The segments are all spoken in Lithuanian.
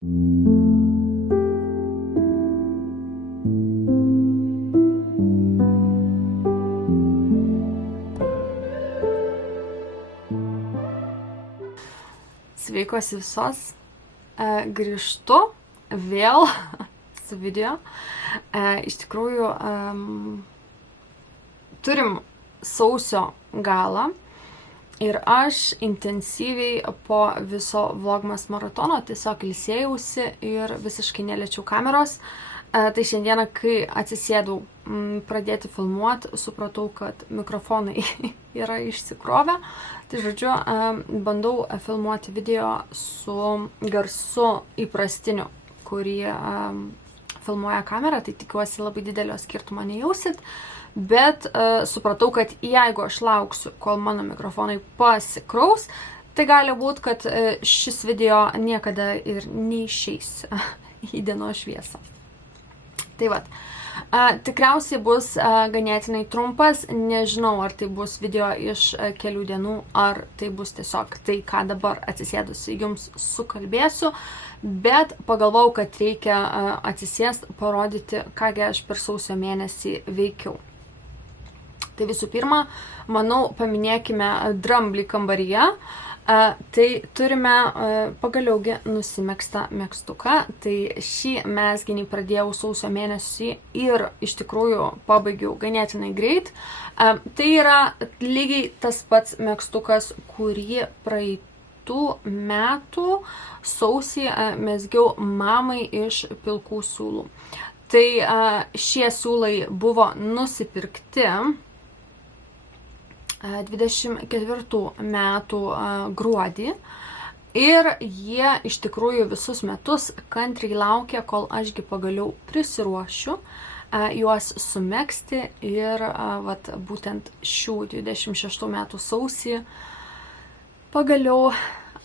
Sveikos visos. Grįžtu vėl su video. Iš tikrųjų, turim sausio galą ir aš intensyviai po viso vlogmas maratono tiesiog ilsėjausi ir visiškai neliečiau kameros. Tai šiandieną, kai atsisėdau pradėti filmuoti, supratau, kad mikrofonai yra išsikrovę. Tai žodžiu, bandau filmuoti video su garsu įprastiniu, kurį filmuoja kamera, tai tikiuosi labai didelio skirtumo nejausit. Bet supratau, kad jeigu aš lauksiu, kol mano mikrofonai pasikraus, tai gali būt, kad šis video niekada ir neišeis į dienos šviesą. Tai vat, tikriausiai bus ganėtinai trumpas, nežinau, ar tai bus video iš kelių dienų, ar tai bus tiesiog tai, ką dabar atsisėdusi jums sukalbėsiu, bet pagalvojau, kad reikia atsisėst, parodyti, kągi aš per sausio mėnesį veikiau. Tai visų pirma, manau, paminėkime dramblį kambaryje. Tai turime pagaliaugi nusimegztą megztuką. Tai šį mezginį pradėjau sausio mėnesį ir iš tikrųjų pabaigiau ganėtinai greit. Tai yra lygiai tas pats megztukas, kurį praeitų metų sausį mezgiau mamai iš pilkų siūlų. Tai šie siūlai buvo nusipirkti 24 metų gruodį ir jie iš tikrųjų visus metus kantriai laukia, kol ašgi pagaliau prisiruošiu juos sumegzti ir vat, būtent šių 26 metų sausį pagaliau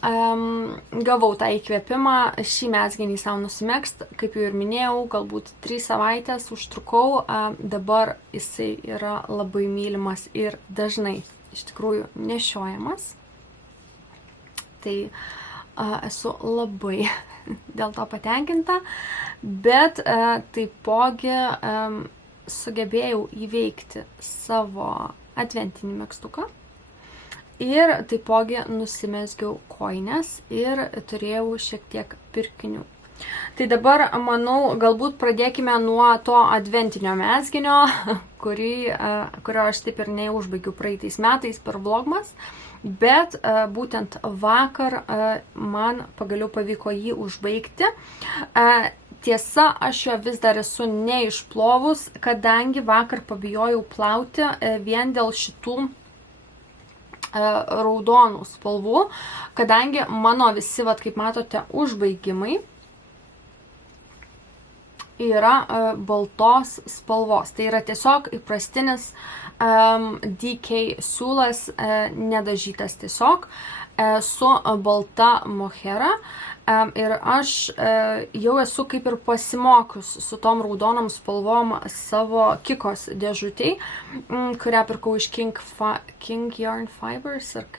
gavau tą įkvėpimą šį mezginį savo nusimegzt, kaip jau ir minėjau, galbūt 3 savaitės užtrukau, dabar jisai yra labai mylimas ir dažnai iš tikrųjų nešiojamas. Tai esu labai dėl to patenkinta, bet taipogi sugebėjau įveikti savo adventinį megztuką. Ir taipogi nusimezgiau kojines ir turėjau šiek tiek pirkinių. Tai dabar, manau, galbūt pradėkime nuo to adventinio mezginio, kurio aš taip ir neužbaigiau praeitais metais per vlogmas, bet būtent vakar man pagaliau pavyko jį užbaigti. Tiesa, aš jo vis dar esu neišplovus, kadangi vakar pabijojau plauti vien dėl šitų raudonų spalvų, kadangi mano visi, vat, kaip matote, užbaigimai yra baltos spalvos. Tai yra tiesiog įprastinis DK siūlas, nedažytas tiesiog, su balta mohera. Ir aš jau esu kaip ir pasimokius su tom raudonom spalvom savo Kikos dėžutėj, kurią pirkau iš King Yarn Fibers, ar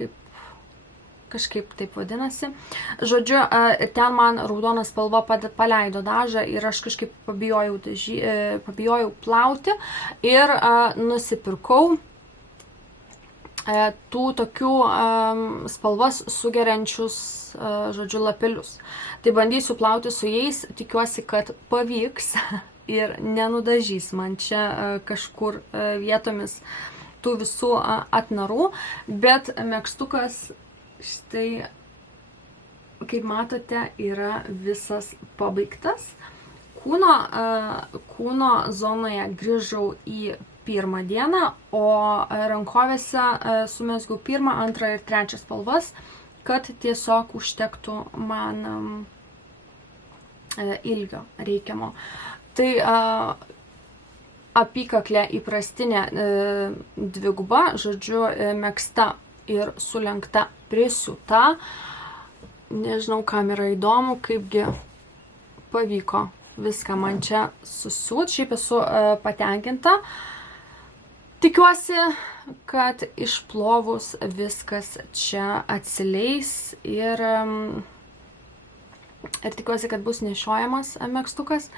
kažkaip taip vadinasi. Žodžiu, ten man raudona spalva paleido dažą ir aš kažkaip pabijojau plauti ir nusipirkau tų tokių spalvas sugeriančius, žodžiu, lapelius. Tai bandysiu plauti su jais, tikiuosi, kad pavyks ir nenudažys man čia kažkur vietomis tų visų atnarų, bet megztukas štai, kaip matote, yra visas pabaigtas. Kūno zonoje grįžau į pirmą dieną, o rankovėse sumezgiau 1, 2 ir 3 spalvas, kad tiesiog užtektų man ilgio reikiamo. Tai apykaklė įprastinė dviguba, žodžiu, megzta ir sulenkta prisiūta. Nežinau, kam yra įdomu, kaipgi pavyko viską man čia susiūt. Šiaip esu patenkinta. Tikiuosi, kad išplovus viskas čia atsileis ir ir tikiuosi, kad bus nešiojamas megztukas.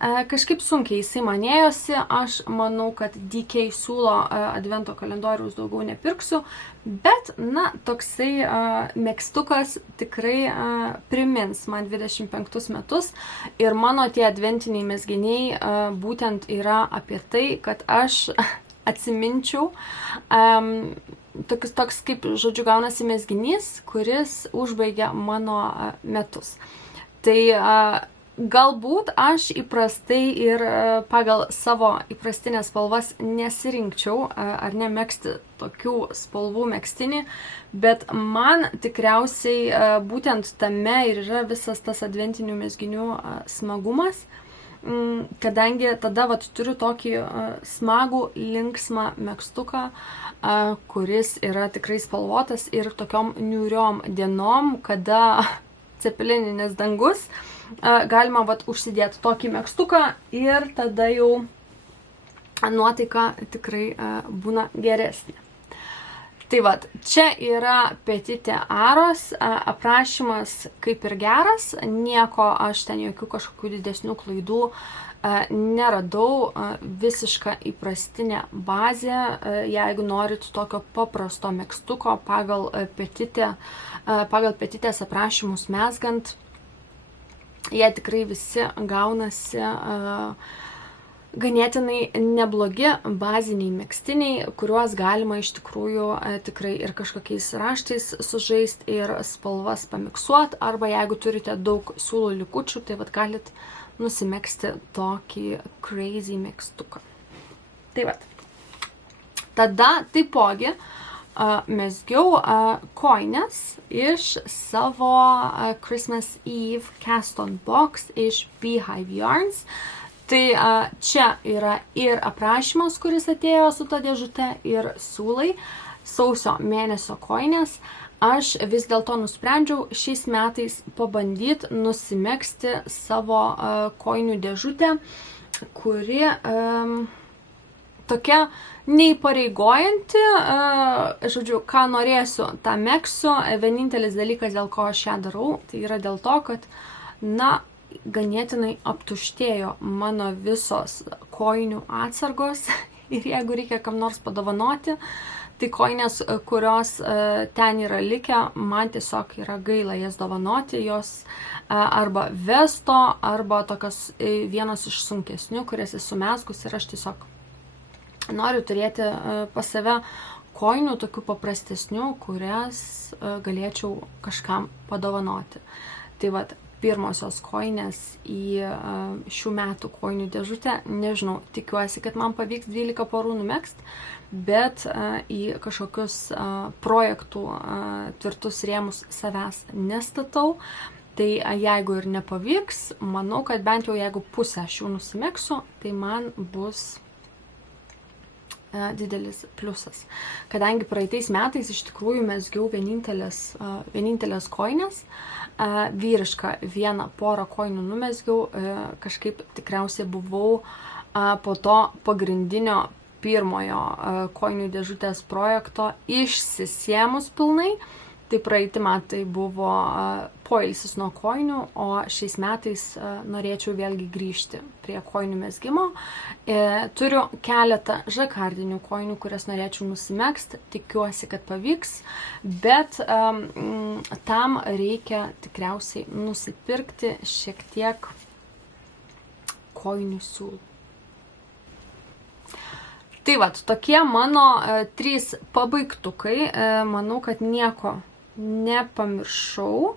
Kažkaip sunkiai jisai man ėjosi, aš manau, kad DK siūlo advento kalendoriaus daugiau nepirksiu, bet, na, toksai megztukas tikrai primins man 25 metus ir mano tie adventiniai mezginiai būtent yra apie tai, kad aš atsiminčiau, toks kaip, žodžiu, gaunasi mezginys, kuris užbaigia mano metus. Tai galbūt aš įprastai ir pagal savo įprastinės spalvas nesirinkčiau ar nemegzti tokių spalvų megztinį, bet man tikriausiai būtent tame ir yra visas tas adventinių mezginių smagumas, kadangi tada turiu tokį smagų, linksmą megztuką, kuris yra tikrai spalvotas ir tokiom niūriom dienom, kada cepelininis dangus, galima užsidėti tokį megztuką ir tada jau nuotaika tikrai būna geresnė. Tai čia yra Petite Aros, aprašymas kaip ir geras, nieko aš ten jokių kažkokių didesnių klaidų neradau, visiška įprastinė bazė, jeigu norit tokio paprasto megztuko pagal Petitės aprašymus mezgant, jie tikrai visi gaunasi ganėtinai neblogi baziniai megztiniai, kuriuos galima iš tikrųjų tikrai ir kažkokiais raštais sužaisti ir spalvas pamiksuoti, arba jeigu turite daug siūlų likučių, tai galit nusimegzti tokį crazy megztuką. Tai tada taipogi mezgiau koines iš savo Christmas Eve cast-on box iš Beehive Yarns. Tai čia yra ir aprašymas, kuris atėjo su ta dėžute, ir siūlai, sausio mėnesio koinės. Aš vis dėlto nusprendžiau šiais metais pabandyti nusimegzti savo koinių dėžutę, kuri tokia neįpareigojanti, žodžiu, ką norėsiu, tą megsiu. Vienintelis dalykas, dėl ko aš ją darau, tai yra dėl to, kad, na, ganėtinai aptuštėjo mano visos koinių atsargos ir jeigu reikia kam nors padovanoti, tai koinės, kurios ten yra likę, man tiesiog yra gaila jas dovanoti, jos arba vesto, arba tokios vienos iš sunkesnių, kurias esu mezgus, ir aš tiesiog noriu turėti pas save koinių tokių paprastesnių, kurias galėčiau kažkam padovanoti. Tai pirmosios koinės į šių metų koinių dėžutę, nežinau, tikiuosi, kad man pavyks 12 porų numegzti, bet į kažkokius projektų tvirtus rėmus savęs nestatau. Tai jeigu ir nepavyks, manau, kad bent jau jeigu pusę šių nusimegsiu, tai man bus didelis pliusas. Kadangi praeitais metais iš tikrųjų mezgiau vienintelės koinės, vyrišką vieną porą koinų numezgiau, kažkaip tikriausiai buvau po to pagrindinio pirmojo koinių dėžutės projekto išsisėmus pilnai. Tai praeiti metai buvo poilsis nuo koinių, o šiais metais norėčiau vėlgi grįžti prie koinių mezgimo. Turiu keletą žakardinių koinių, kurias norėčiau nusimegzti, tikiuosi, kad pavyks, bet tam reikia tikriausiai nusipirkti šiek tiek koinių siūlų. Tai tokie mano 3 pabaigtukai, manau, kad nieko nepamiršau.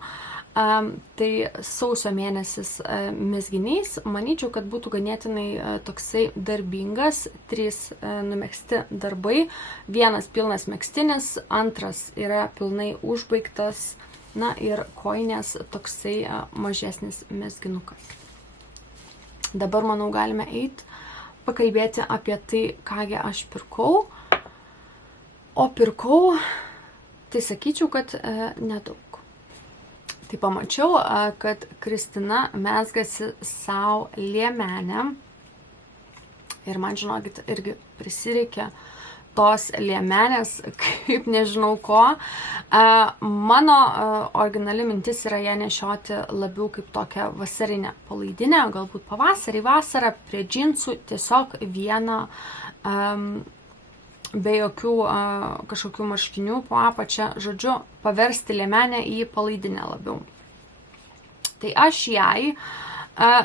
Tai sausio mėnesis mezginys, manyčiau, kad būtų ganėtinai toksai darbingas, 3 numegzti darbai, 1 pilnas megztinis, 2 yra pilnai užbaigtas, na ir koinės toksai mažesnis mezginukas. Dabar, manau, galime eiti pakalbėti apie tai, kągi aš pirkau. O pirkau, tai sakyčiau, kad nedaug. Tai pamačiau, kad Kristina mezgasi savo liemenę. Ir man, žinokit, irgi prisireikė tos liemenės, kaip nežinau ko. Mano originali mintis yra ją nešioti labiau kaip tokią vasarinę palaidinę, galbūt pavasarį, vasarą, prie džinsų, tiesiog vieną be jokių kažkokių marškinių po apačią, žodžiu, paversti liemenę į palaidinę labiau. Tai aš jai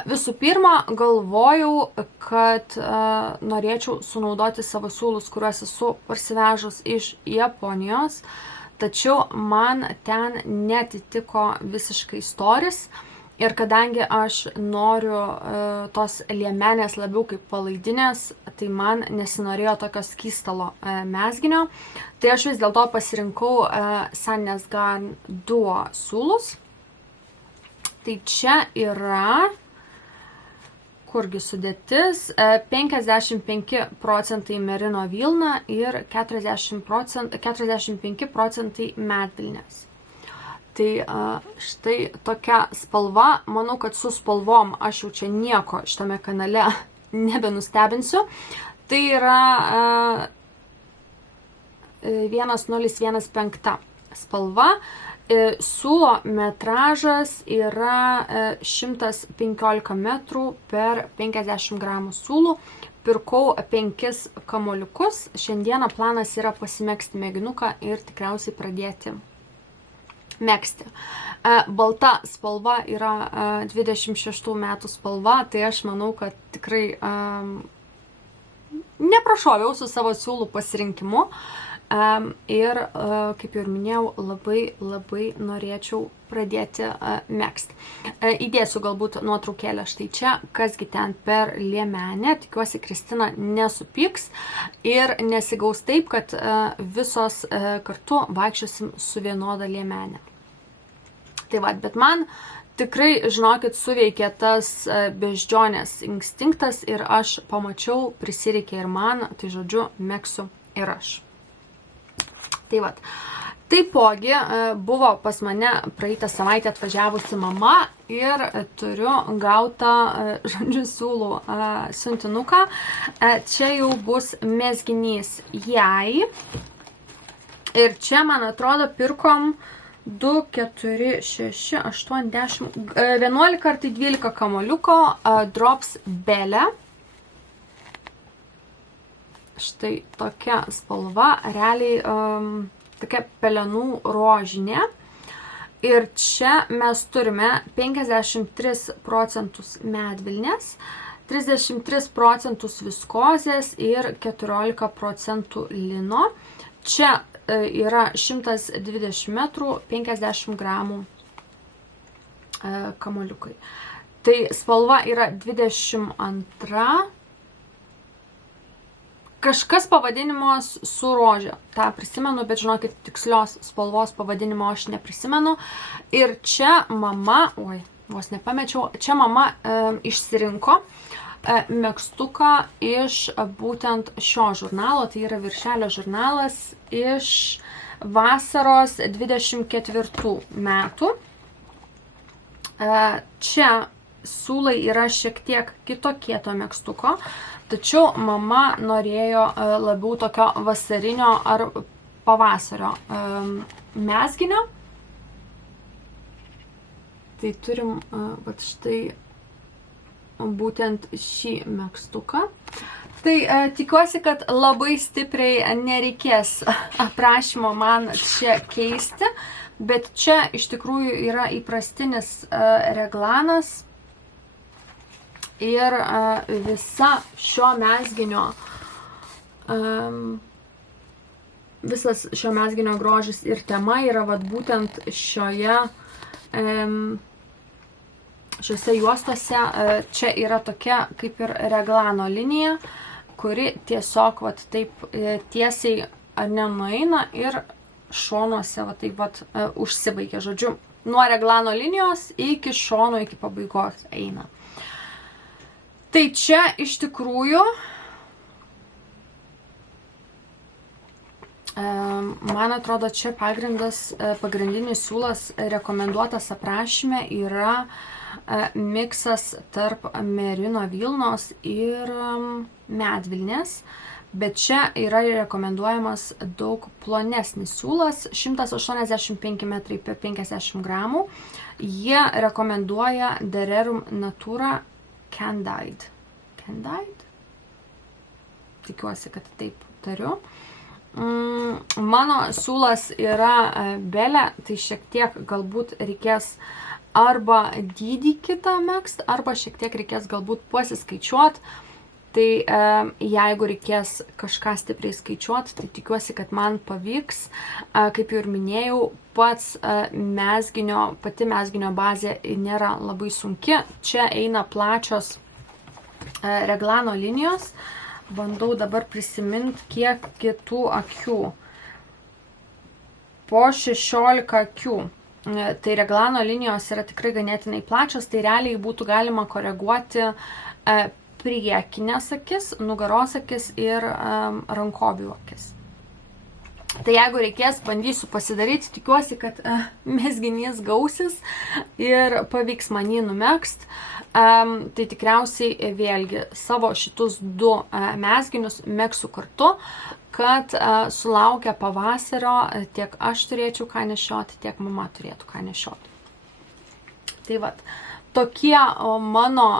visų pirma galvojau, kad norėčiau sunaudoti savo siūlus, kuriuos esu parsivežus iš Japonijos, tačiau man ten netitiko visiškai storis. Ir kadangi aš noriu tos liemenės labiau kaip palaidinės, tai man nesinorėjo tokio skystalo mezginio. Tai aš vis dėlto pasirinkau Sandnes Garn Duo siūlus. Tai čia yra, kurgi sudėtis, 55 procentai merino vilna ir 45 procentai medvilnės. Tai štai tokia spalva, manau, kad su spalvom aš jau čia nieko šitame kanale nebenustebinsiu. Tai yra 1015 spalva. Siūlo metražas yra 115 metrų per 50 gramų siūlų. Pirkau 5 kamuoliukus. Šiandieną planas yra pasimegzti mėginuką ir tikriausiai pradėti megzti. Balta spalva yra 26 metų spalva, tai aš manau, kad tikrai neprašoviau su savo siūlų pasirinkimu. Ir, kaip jau ir minėjau, labai norėčiau pradėti megzti. Įdėsiu galbūt nuotraukėlę štai čia, kasgi ten per liemenę. Tikiuosi, Kristina nesupyks ir nesigaus taip, kad visos kartu vaikščiosim su vienoda liemenė. Tai va, bet man tikrai, žinokit, suveikė tas beždžionės instinktas ir aš pamačiau, prisireikė ir man, tai žodžiu, megsiu ir aš. Tai vat. Taipogi buvo pas mane praeitą savaitę atvažiavusi mama ir turiu gautą, žodžiu, siūlų siuntinuką. Čia jau bus mezginys jai. Ir čia, man atrodo, pirkom 2, 4, 6, 8, 10, 11 ar 12 kamuoliuko Drops Belle. Štai tokia spalva, realiai tokia pelenų rožinė. Ir čia mes turime 53 procentus medvilnės, 33 procentus viskozės ir 14 procentų lino. Čia yra 120 metrų, 50 gramų kamuoliukai. Tai spalva yra 22. Kažkas pavadinimas su rožė. Ta prisimenu, bet žinokit, tikslios spalvos pavadinimo aš neprisimenu. Ir čia mama, vos nepamečiau, čia mama išsirinko megztuką iš būtent šio žurnalo. Tai yra viršelio žurnalas iš vasaros 24 metų. Čia siūlai yra šiek tiek kitokie to megztuko. Tačiau mama norėjo labiau tokio vasarinio ar pavasario mezginio. Tai turim vat štai būtent šį megztuką. Tai tikiuosi, kad labai stipriai nereikės aprašymo man čia keisti, bet čia iš tikrųjų yra įprastinis reglanas. Ir visa šio mezginio, visas šio mezginio grožis ir tema yra vat būtent šiose juostose. Čia yra tokia kaip ir reglano linija, kuri tiesiog vat taip tiesiai nenueina ir šonuose vat taip vat užsibaigia. Žodžiu, nuo reglano linijos iki šono, iki pabaigos eina. Tai čia iš tikrųjų, man atrodo, čia pagrindinis siūlas rekomenduotas aprašyme yra miksas tarp merino vilnos ir medvilnės. Bet čia yra rekomenduojamas daug plonesnis siūlas, 185 metrai per 50 gramų. Jie rekomenduoja Dererum Natura Candide. Candide? Tikiuosi, kad taip tariu. Mano siūlas yra belė, tai šiek tiek galbūt reikės arba dydį kitą megzt, arba šiek tiek reikės galbūt pasiskaičiuoti. Tai jeigu reikės kažką stipriai skaičiuoti, tai tikiuosi, kad man pavyks. Kaip jau ir minėjau, pati mezginio bazė nėra labai sunki. Čia eina plačios reglano linijos. Bandau dabar prisiminti, kiek kitų akių. Po 16 akių. Tai reglano linijos yra tikrai ganėtinai plačios, tai realiai būtų galima koreguoti priekinės akis, nugaros akis ir rankovių akis. Tai jeigu reikės, bandysiu pasidaryti, tikiuosi, kad mezginys gausis ir pavyks man jį numegzt. Tai tikriausiai vėlgi savo šitus du mezginius megsiu kartu, kad sulaukę pavasario tiek aš turėčiau ką nešioti, tiek mama turėtų ką nešioti. Tai vat, tokie mano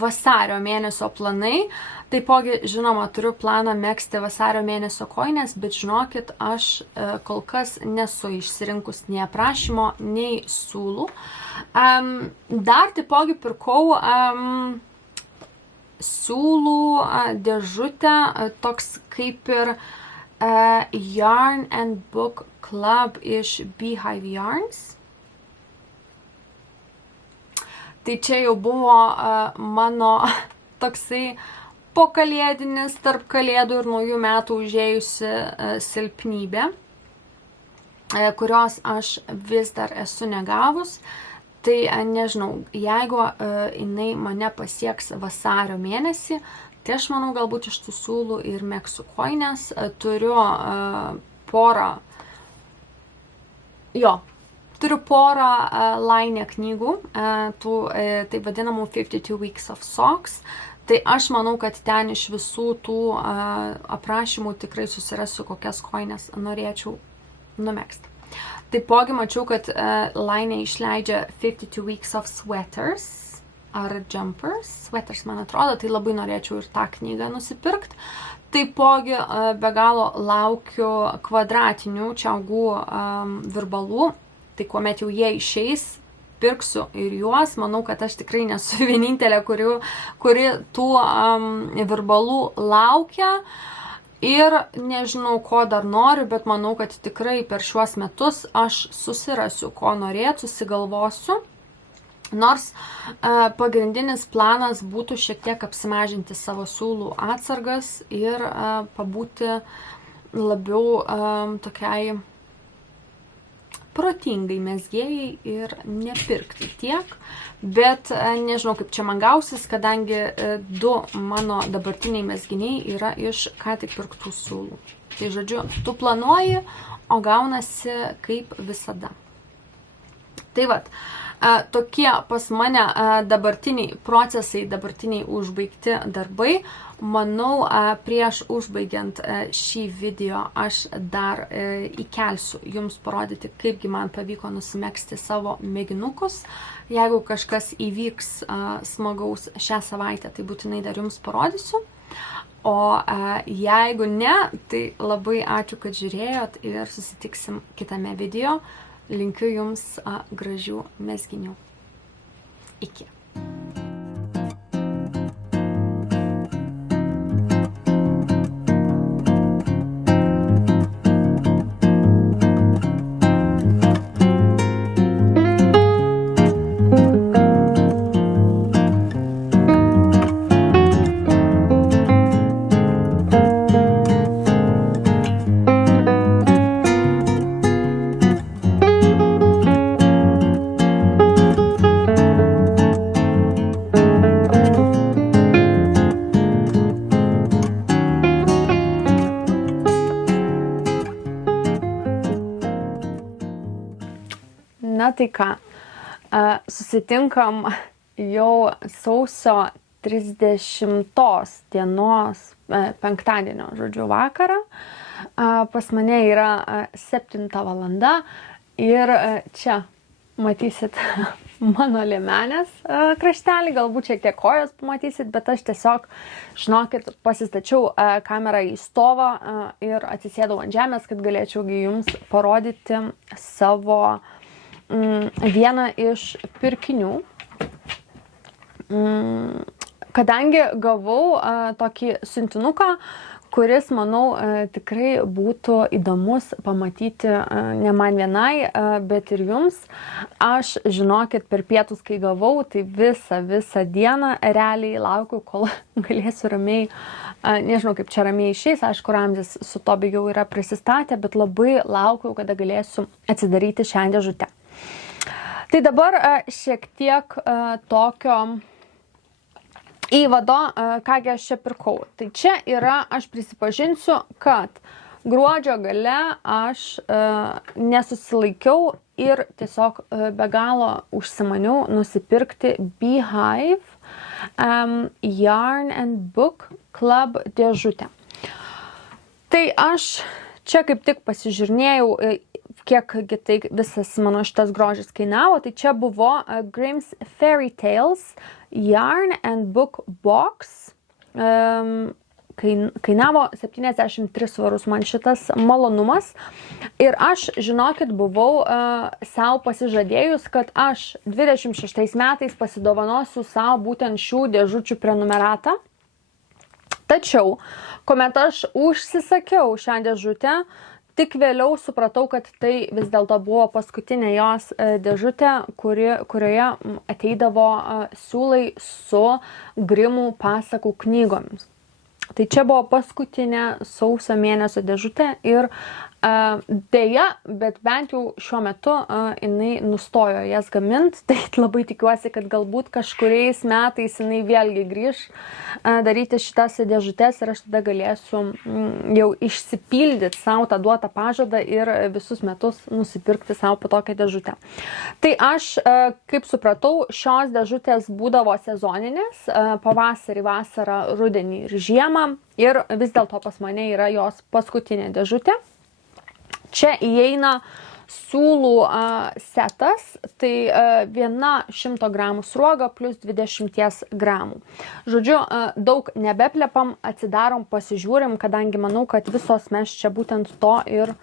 vasario mėnesio planai. Taipogi, žinoma, turiu planą megzti vasario mėnesio kojines, bet žinokit, aš kol kas nesu išsirinkus nei aprašymo, nei siūlų. Dar taipogi pirkau siūlų dėžutę, toks kaip ir Yarn and Book Club iš Beehive Yarns. Tai čia jau buvo mano toksai pokalėdinis tarp kalėdų ir naujų metų užėjusi silpnybė, kurios aš vis dar esu negavus. Tai nežinau, jeigu jinai mane pasieks vasario mėnesį, tai aš manau galbūt iš tų siūlų ir megsiu kojines. Turiu porą Laine knygų, tų taip vadinamų 52 Weeks of Socks. Tai aš manau, kad ten iš visų tų aprašymų tikrai susirasiu, kokias kojines norėčiau numegzti. Taipogi mačiau, kad Laine išleidžia 52 Weeks of Sweaters ar Jumpers. Sweaters, man atrodo, tai labai norėčiau ir tą knygą nusipirkti. Taipogi be galo laukiu kvadratinių čiaugų virbalų. Tai kuomet jau jie išeis, pirksiu ir juos. Manau, kad aš tikrai nesu vienintelė, kuri tų virbalų laukia. Ir nežinau, ko dar noriu, bet manau, kad tikrai per šiuos metus aš susirasiu, ko norėt, susigalvosiu. Nors pagrindinis planas būtų šiek tiek apsimažinti savo siūlų atsargas ir pabūti labiau tokiai protingai mezgėjai ir nepirkti tiek, bet nežinau, kaip čia man gausis, kadangi du mano dabartiniai mezginiai yra iš ką tik pirktų siūlų. Tai žodžiu, tu planuoji, o gaunasi kaip visada. Tai vat, tokie pas mane dabartiniai procesai, dabartiniai užbaigti darbai. Manau, prieš užbaigiant šį video aš dar įkelsiu jums parodyti, kaipgi man pavyko nusimegzti savo mėginukus. Jeigu kažkas įvyks smagaus šią savaitę, tai būtinai dar jums parodysiu. O jeigu ne, tai labai ačiū, kad žiūrėjot ir susitiksim kitame video. Linkiu jums gražių mezginių. Iki. Na tai ką, susitinkam jau sausio 30 dienos penktadienio, žodžiu, vakarą. Pas mane yra 7 valanda ir čia matysit mano liemenės kraštelį, galbūt šiek tiek kojos pamatysit, bet aš tiesiog, žinokit, pasistačiau kamerą į stovą ir atsisėdau ant žemės, kad galėčiau jums parodyti savo vieną iš pirkinių. Kadangi gavau tokį siuntinuką, kuris, manau, tikrai būtų įdomus pamatyti ne man vienai, bet ir jums. Aš, žinokit, per pietus, kai gavau, tai visą dieną realiai laukiu, kol galėsiu ramiai, nežinau, kaip čia ramiai išeis, aišku, Ramzis su Tobi jau yra prisistatę, bet labai laukiu, kada galėsiu atsidaryti šią dėžutę. Tai dabar šiek tiek tokio įvado, kągi aš čia pirkau. Tai čia yra, aš prisipažinsiu, kad gruodžio gale aš nesusilaikiau ir tiesiog be galo užsimaniau nusipirkti Beehive Yarn and Book Club dėžutę. Tai aš čia kaip tik pasižiūrėjau, kiekgi tai visas mano šitas grožis kainavo. Tai čia buvo Grimm's Fairy Tales Yarn and Book Box. Kainavo 73 svarus man šitas malonumas. Ir aš, žinokit, buvau savo pasižadėjus, kad aš 26 metais pasidovanosiu savo būtent šių dėžučių prenumeratą. Tačiau, kuomet aš užsisakiau šią dėžutę, tik vėliau supratau, kad tai vis dėlto buvo paskutinė jos dėžutė, kurioje ateidavo siūlai su Grimų pasakų knygomis. Tai čia buvo paskutinė sausio mėnesio dėžutė ir dėja, bet bent jau šiuo metu jinai nustojo jas gamint, tai labai tikiuosi, kad galbūt kažkuriais metais jinai vėlgi grįž daryti šitas dėžutės ir aš tada galėsiu jau išsipildyti savo tą duotą pažadą ir visus metus nusipirkti savo po tokią dėžutę. Tai aš, kaip supratau, šios dėžutės būdavo sezoninės, pavasarį, vasarą, rudenį ir žiemą ir vis dėlto pas mane yra jos paskutinė dėžutė. Čia įeina siūlų setas, tai viena 100 gramų sruoga plus 20 gramų. Žodžiu, daug nebeplepam, atsidarom, pasižiūrim, kadangi manau, kad visos mes čia būtent to ir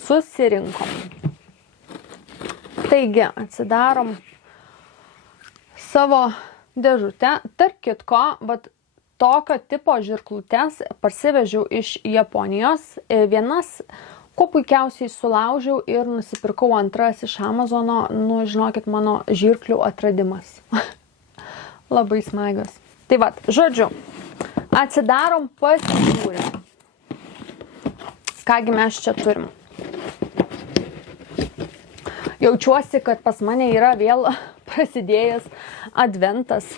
susirinkom. Taigi, atsidarom savo dėžutę. Tarp kitko, tokio tipo žirklutes parsivežiau iš Japonijos. Vienas kuo puikiausiai sulaužiau ir nusipirkau antras iš Amazono, žinokit, mano žirklių atradimas. Labai smagios. Tai žodžiu, atsidarom, pasižiūrim. Kągi mes čia turim. Jaučiuosi, kad pas mane yra vėl prasidėjęs adventas,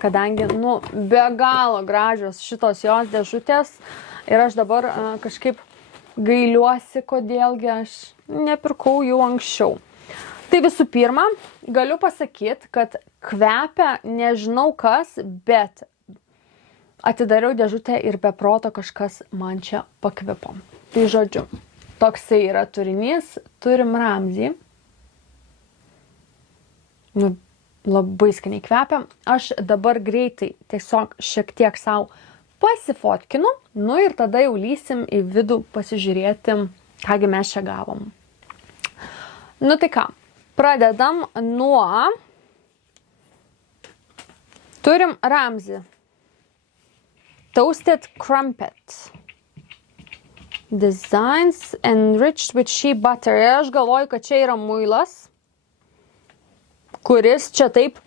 kadangi, be galo gražios šitos jos dėžutės ir aš dabar kažkaip gailiuosi, kodėlgi aš nepirkau jų anksčiau. Tai visų pirma, galiu pasakyti, kad kvepia nežinau kas, bet atidariau dėžutę ir be proto kažkas man čia pakvipo. Tai žodžiu, toksai yra turinys, turim Ramzį. Labai skaniai kvepia. Aš dabar greitai tiesiog šiek tiek savo pasifotkinu, ir tada jau lysim į vidų pasižiūrėti, kągi mes čia gavom. Tai ką, pradedam nuo, turim Ramzį. Toasted Crumpet. Designs enriched with shea butter. Ir aš galvoju, kad čia yra muilas, kuris čia taip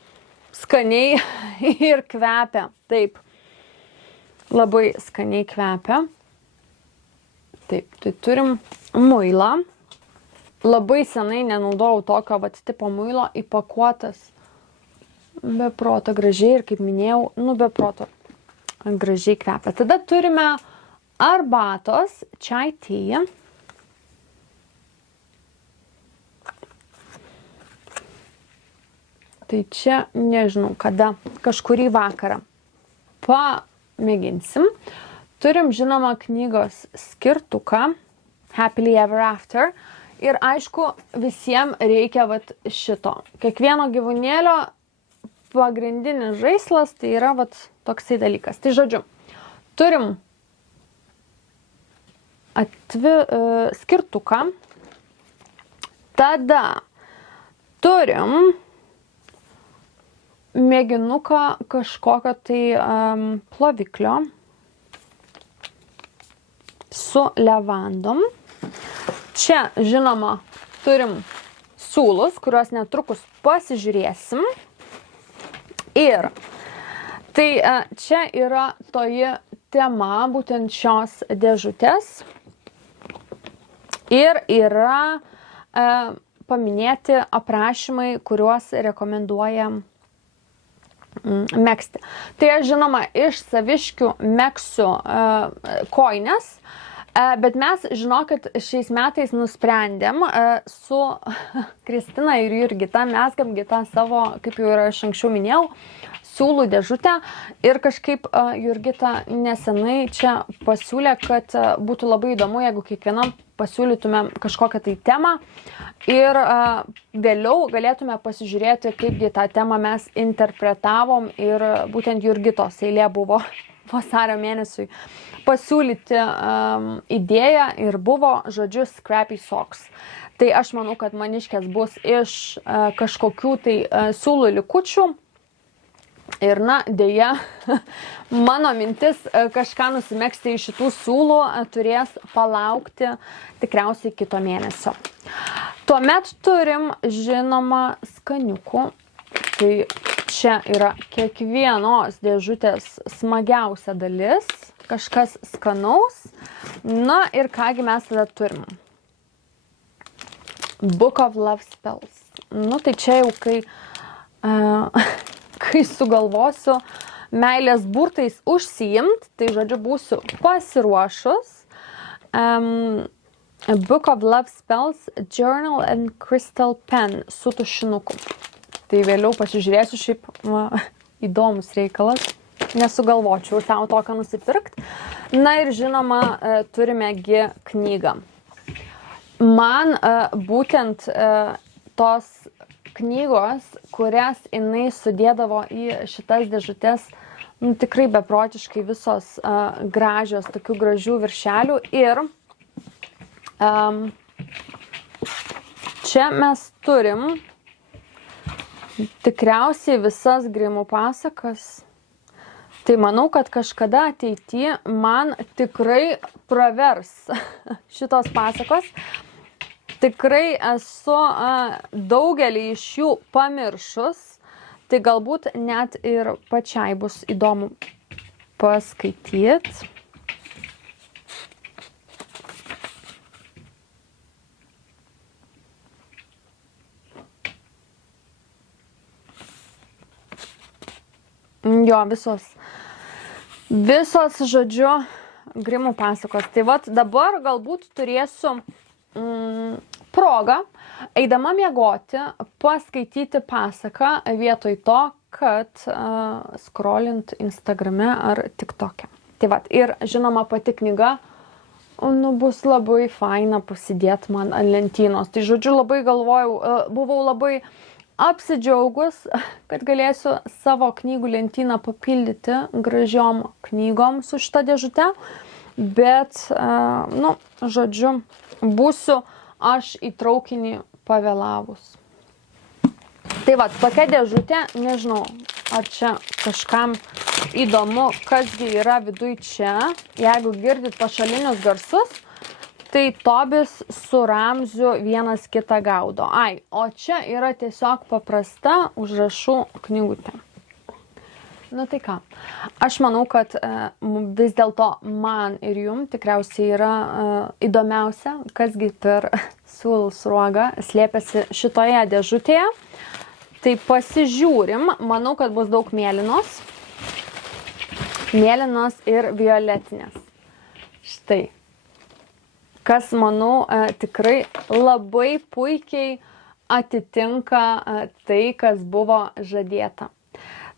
skaniai ir kvepia. Taip. Labai skaniai kvepia. Taip, tai turim muilą. Labai senai nenaudojau tokio tipo muilo, įpakuotas be proto gražiai ir kaip minėjau, be proto gražiai kvepia. Tada turime arbatos, chai tea. Tai čia nežinau kada, kažkurį vakarą pamėginsim. Turim, žinoma, knygos skirtuką Happily Ever After. Ir aišku, visiems reikia šito. Kiekvieno gyvūnėlio pagrindinis žaislas tai yra toksai dalykas. Tai žodžiu, turim skirtuką. Tada turim mėginuką kažkokio tai ploviklio su levandom. Čia, žinoma, turim siūlus, kuriuos netrukus pasižiūrėsim. Ir tai čia yra toji tema būtent šios dėžutės. Ir yra paminėti aprašymai, kuriuos rekomenduoja megzti. Tai aš, žinoma, iš saviškių megsiu kojines, bet mes, žinokit, šiais metais nusprendėm su Kristina ir Jurgita, mezgam tą savo, kaip jau ir aš anksčiau minėjau, siūlų dėžutę ir kažkaip Jurgita nesenai čia pasiūlė, kad būtų labai įdomu, jeigu kiekvienam pasiūlytumėm kažkokią tai temą ir vėliau galėtume pasižiūrėti, kaipgi tą temą mes interpretavom ir būtent Jurgitos eilė buvo vasario mėnesiui pasiūlyti idėją ir buvo, žodžiu, Scrappy Socks. Tai aš manau, kad maniškės bus iš kažkokių tai siūlų likučių. Ir dėja, mano mintis kažką nusimegzti iš šitų siūlų turės palaukti tikriausiai kito mėnesio. Tuomet turim, žinoma, skaniukų. Tai čia yra kiekvienos dėžutės smagiausia dalis, kažkas skanaus. Na ir kągi mes tada turim. Book of Love Spells. Tai čia jau kai sugalvosiu meilės burtais užsiimt, tai žodžiu būsiu pasiruošus. Book of Love Spells, Journal and Crystal Pen su tušinuku. Tai vėliau pasižiūrėsiu, šiaip įdomus reikalas. Nesugalvočiau savo toką nusipirkti. Na ir žinoma, turimegi knygą. Man būtent tos knygos, kurias jinai sudėdavo į šitas dėžutės, tikrai beprotiškai visos gražios, tokių gražių viršelių. Ir čia mes turim tikriausiai visas Grimų pasakas. Tai manau, kad kažkada ateityje man tikrai pravers šitos pasakos. Tikrai esu daugelį iš jų pamiršus, tai galbūt net ir pačiai bus įdomu paskaityti. Jo, visos, žodžiu, Grimų pasakos. Tai dabar galbūt turėsiu progą, eidama miegoti, paskaityti pasaką vietoj to, kad scrollint Instagrame ar TikTok'e. Tai ir žinoma pati knyga bus labai faina pasidėti man ant lentynos. Tai žodžiu, labai galvojau, buvau labai apsidžiaugus, kad galėsiu savo knygų lentyną papildyti gražiom knygom su šita dėžute. Bet, žodžiu, būsiu aš į traukinį pavėlavus. Tai tokia dėžutė, nežinau, ar čia kažkam įdomu, kasgi yra viduj čia. Jeigu girdit pašalinius garsus, tai Tobis su Ramziu vienas kitą gaudo. O čia yra tiesiog paprasta užrašų knygutė. Tai ką, aš manau, kad vis dėlto man ir jum tikriausiai yra įdomiausia, kasgi per siūlų sruogą slėpiasi šitoje dėžutėje. Tai pasižiūrim, manau, kad bus daug mėlynos ir violetinės. Štai, kas, manau, tikrai labai puikiai atitinka tai, kas buvo žadėta.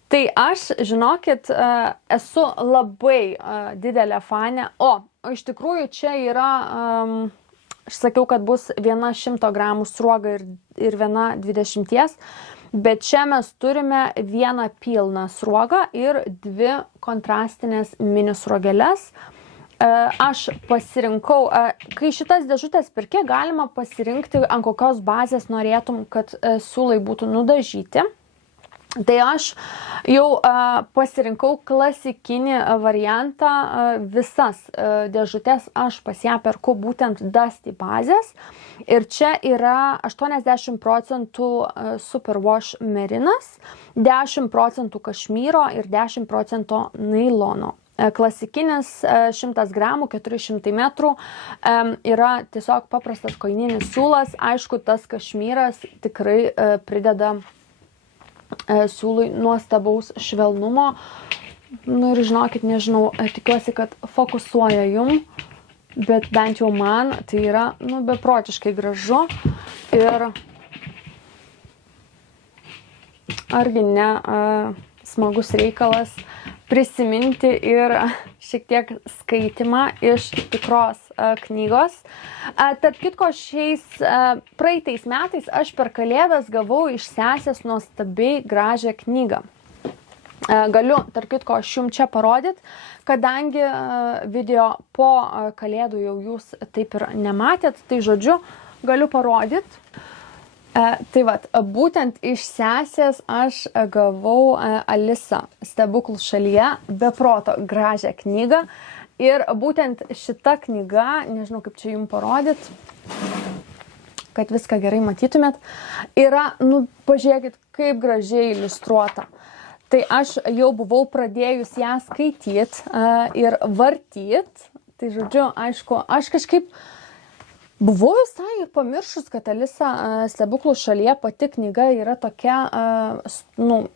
Tai aš, žinokit, esu labai didelė fanė. O iš tikrųjų čia yra, aš sakiau, kad bus viena 100 gramų sruoga ir viena 20, bet čia mes turime vieną pilną sruogą ir 2 kontrastinės mini sruogeles. Aš pasirinkau, kai šitas dėžutės pirki, galima pasirinkti, ant kokios bazės norėtum, kad siūlai būtų nudažyti. Tai aš jau pasirinkau klasikinį variantą, visas dėžutės aš pas ją perku būtent Dusty bazės. Ir čia yra 80% Superwash merinas, 10% kašmyro ir 10% nailono. Klasikinis 100 gramų, 400 metrų yra tiesiog paprastas koininis siūlas. Aišku, tas kašmyras tikrai prideda siūlui nuostabaus švelnumo. Nu ir žinokit, nežinau, tikiuosi, kad fokusuoja jum, bet bent jau man tai yra beprotiškai gražu. Ir argi ne smagus reikalas prisiminti ir šiek tiek skaitimą iš tikros knygos. Tarp kitko, šiais praeitais metais aš per Kalėdas gavau iš sesės nuostabiai gražią knygą. Galiu, tarp kitko, aš jums čia parodyt, kadangi video po Kalėdų jau jūs taip ir nematėt, tai žodžiu, galiu parodyt. Tai vat, būtent iš sesės aš gavau Alisa Stebuklų šalyje, beproto gražią knygą. Ir būtent šita knyga, nežinau kaip čia jums parodyt, kad viską gerai matytumėt, yra, pažiūrėkit, kaip gražiai iliustruota. Tai aš jau buvau pradėjus ją skaityt ir vartyt. Tai žodžiu, aišku, aš kažkaip buvau visai pamiršus, kad Alisa Stebuklų šalyje pati knyga yra tokia,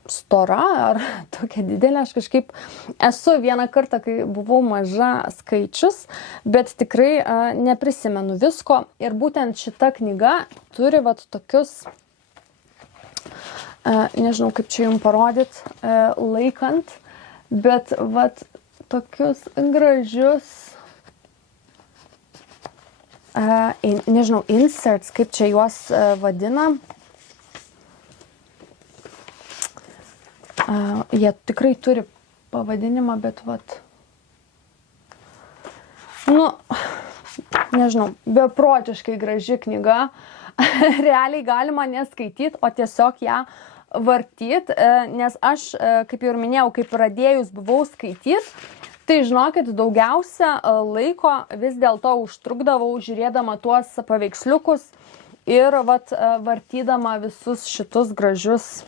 stora ar tokia didelė. Aš kažkaip esu vieną kartą, kai buvau maža, skaičius, bet tikrai neprisimenu visko. Ir būtent šita knyga turi vat tokius, nežinau kaip čia jums parodyt, laikant, bet vat tokius gražius, nežinau, inserts, kaip čia juos vadina. Jie tikrai turi pavadinimą, bet vat, nežinau, beprotiškai graži knyga. Realiai galima neskaityti, o tiesiog ją vartyt, nes aš, kaip jau ir minėjau, kaip pradėjus buvau skaityti, tai žinokit, daugiausia laiko vis dėlto užtrukdavau žiūrėdama tuos paveiksliukus ir vat, vartydama visus šitus gražius,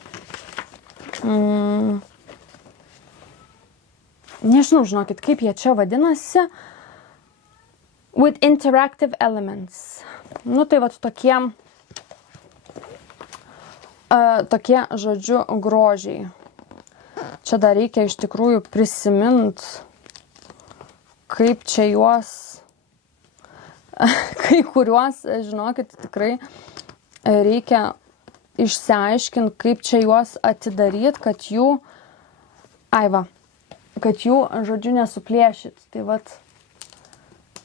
nežinau, žinokit, kaip jie čia vadinasi, with interactive elements. Tai vat tokie, žodžiu, grožiai. Čia dar reikia iš tikrųjų prisimint, kaip čia juos, kai kuriuos, žinokit, tikrai reikia išsiaiškinti, kaip čia juos atidaryt, kad jų, žodžiu, nesuplėšyt. Tai vat,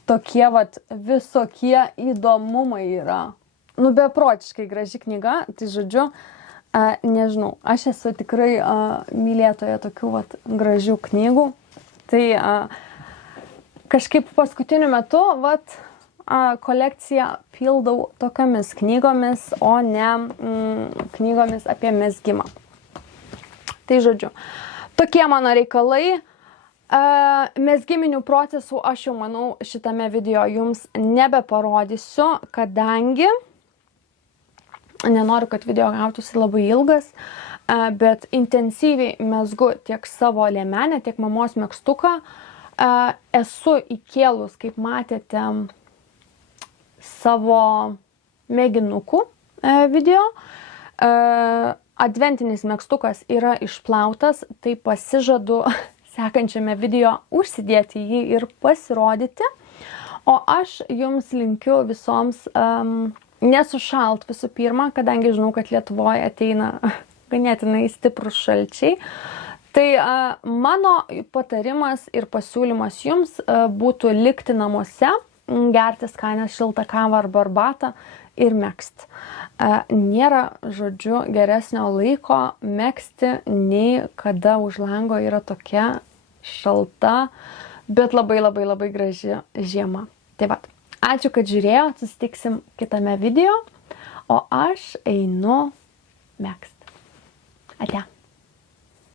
tokie vat visokie įdomumai yra. Beprotiškai graži knyga, tai žodžiu, nežinau, aš esu tikrai mylėtoja tokių vat gražių knygų. Tai kažkaip paskutiniu metu kolekciją pildau tokiamis knygomis, o ne knygomis apie mezgimą. Tai žodžiu, tokie mano reikalai. Mezgiminių procesų aš jau manau šitame video jums nebeparodysiu, kadangi nenoriu, kad video gautųsi labai ilgas, bet intensyviai mezgu tiek savo liemenę, tiek mamos megztuką. Esu įkėlus, kaip matėte, savo mėginukų video. Adventinis megztukas yra išplautas, tai pasižadu sekančiame video užsidėti jį ir pasirodyti. O aš jums linkiu visoms nesušalt visų pirma, kadangi žinau, kad Lietuvoje ateina ganėtinai stiprus šalčiai. Tai mano patarimas ir pasiūlymas jums būtų likti namuose, gerti skanę šiltą kavą arba arbatą ir megzti. Nėra, žodžiu, geresnio laiko megzti, nei kada už lango yra tokia šalta, bet labai labai labai graži žiema. Tai vat, ačiū, kad žiūrėjot, susitiksim kitame video, o aš einu megzti. Ate.